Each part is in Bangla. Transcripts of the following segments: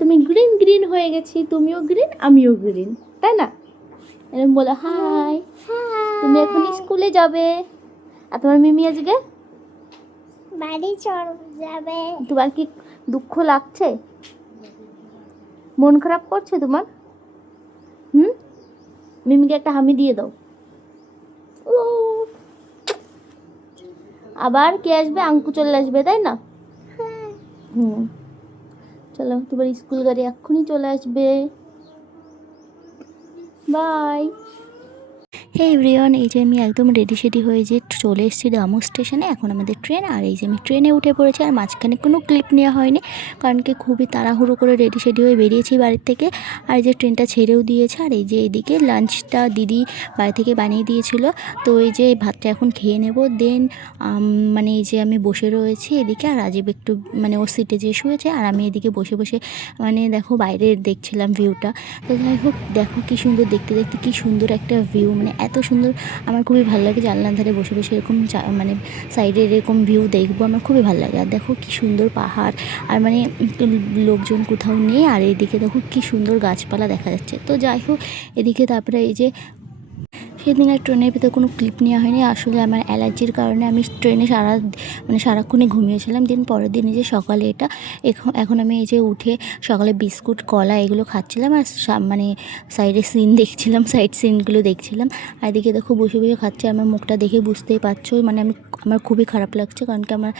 তুমি গ্রিন গ্রিন হয়ে গেছি, তুমিও গ্রিন আমিও গ্রিন, তাই না? এরকম বলো হাই। তুমি এখন স্কুলে যাবে, আর তোমার মিমি আজকে বাড়ি চল যাবে। তোমার কি দুঃখ লাগছে, মন খারাপ করছে তোমার? মিমিকে একটা হামি দিয়ে দাও। ও আবার কে আসবে? আঙ্কু চলে আসবে, তাই না? চলো, তোমার স্কুল গাড়ি এক্ষুনি চলে আসবে। বাই। হে এভরিওয়ান, এই যে আমি একদম রেডি সেডি হয়ে যে চলে এসেছি দামো স্টেশনে। এখন আমাদের ট্রেন, আর এই যে আমি ট্রেনে উঠে পড়েছি। আর মাঝখানে কোনো ক্লিপ নেওয়া হয়নি, কারণ কি খুবই তাড়াহুড়ো করে রেডি সেডি হয়ে বেরিয়েছি বাড়ির থেকে। আর এই যে ট্রেনটা ছেড়েও দিয়েছে। আর এই যে এইদিকে লাঞ্চটা দিদি বাড়ি থেকে বানিয়ে দিয়েছিল, তো এই যে ভাতটা এখন খেয়ে নেব। দেন মানে এই যে আমি বসে রয়েছি এদিকে, আর রাজীব একটু মানে ওর সিটে যেয়ে শুয়েছে, আর আমি এদিকে বসে বসে মানে দেখো বাইরে দেখছিলাম ভিউটা। তো যাই হোক, দেখো কি সুন্দর, দেখতে দেখতে কি সুন্দর একটা ভিউ, মানে এত সুন্দর। আমার খুবই ভালো লাগে জানলার ধারে বসে বসে এরকম মানে সাইডে এরকম ভিউ দেখবো, আমার খুবই ভালো লাগে। আর দেখো কি সুন্দর পাহাড়, আর মানে লোকজন কোথাও নেই। আর এদিকে দেখো কি সুন্দর গাছপালা দেখা যাচ্ছে। তো যাই হোক, এদিকে তারপরে এই যে সেদিন আর ট্রেনের ভিতরে কোনো ক্লিপ নেওয়া হয়নি। আসলে আমার অ্যালার্জির কারণে আমি ট্রেনে সারাক্ষণই ঘুমিয়েছিলাম। দিন পরের দিন এই যে সকালে এটা এখন আমি এই যে উঠে সকালে বিস্কুট কলা এগুলো খাচ্ছিলাম, আর মানে সাইডে সিন দেখছিলাম, সাইড সিনগুলো দেখছিলাম। আর এদিকে দেখো বসে বসে খাচ্ছে। আমার মুখটা দেখে বুঝতেই পারছো, মানে আমার খুবই খারাপ লাগছে, কারণ কি আমার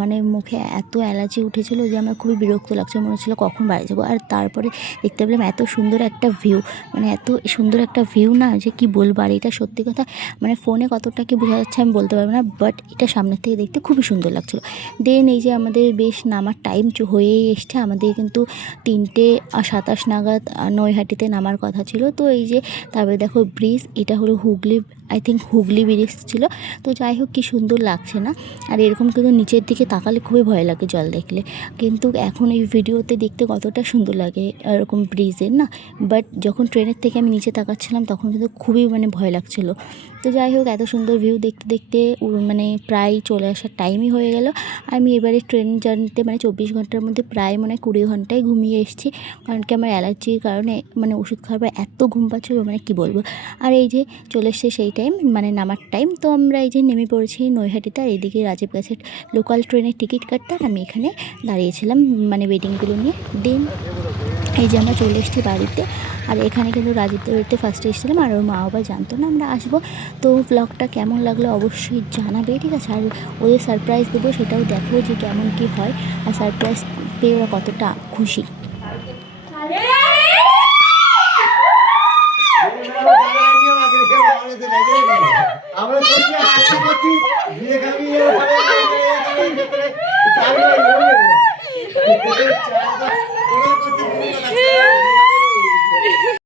মানে মুখে এত অ্যালার্জি উঠেছিল যে আমার খুবই বিরক্ত লাগছে, মনে হচ্ছিলো কখন বাড়ি যাবো। আর তারপরে দেখতে পেলাম এত সুন্দর একটা ভিউ, মানে এত সুন্দর একটা ভিউ না যে কি বলবো। আর এটা সত্যি কথা, মানে ফোনে কতটা কি বোঝা যাচ্ছে আমি বলতে পারবো না, বাট এটা সামনের থেকে দেখতে খুবই সুন্দর লাগছিলো। দেন এই যে আমাদের বেশ নামার টাইম হয়েই এসছে। আমাদের কিন্তু 3:27 নাগাদ নৈহাটিতে নামার কথা ছিল। তো এই যে তারপরে দেখো ব্রিজ, এটা হলো Hooghly, I think Hooghly bridge ছিল। তো যাই হোক, কি সুন্দর লাগছে না? আর এরকম কিন্তু নিচের দিকে তাকালে খুবই ভয় লাগে জল দেখলে, কিন্তু এখন এই ভিডিওতে দেখতে কতটা সুন্দর লাগে এরকম ব্রিজের না। বাট যখন ট্রেনের থেকে আমি নিচে তাকাচ্ছিলাম তখন কিন্তু খুবই মানে ভয় লাগছিলো। তো যাই হোক, এত সুন্দর ভিউ দেখতে দেখতে মানে প্রায় চলে আসার টাইমই হয়ে গেল। আমি এবারে ট্রেন জার্নিতে মানে 24 ঘন্টার মধ্যে প্রায় মানে 20 ঘন্টায় ঘুমিয়ে এসেছি, কারণ কি আমার অ্যালার্জির কারণে মানে ওষুধ খাওয়ার পর এত ঘুম পাচ্ছিলো, মানে কি বলবো। আর এই যে চলে এসছে সেই টাইম, মানে নামার টাইম। তো আমরা এই যে নেমে পড়েছি নৈহাটিতে। আর এইদিকে রাজীব কাছে লোকাল ট্রেনের টিকিট কাটতে, আর আমি এখানে দাঁড়িয়েছিলাম মানে ওয়েটিংগুলো নিয়ে। দেন এই যে আমরা চলে এসেছি বাড়িতে। আর এখানে কিন্তু রাজীবদের বাড়িতে ফার্স্টে এসেছিলাম, আর ওর মা বাবা জানতো না আমরা আসবো। তো ব্লগটা কেমন লাগলো অবশ্যই জানাবে, ঠিক আছে? আর ওদের সারপ্রাইজ দেবো, সেটাও দেখো যে কেমন কি হয়, আর সারপ্রাইজ পেয়ে ওরা কতটা খুশি। আমরা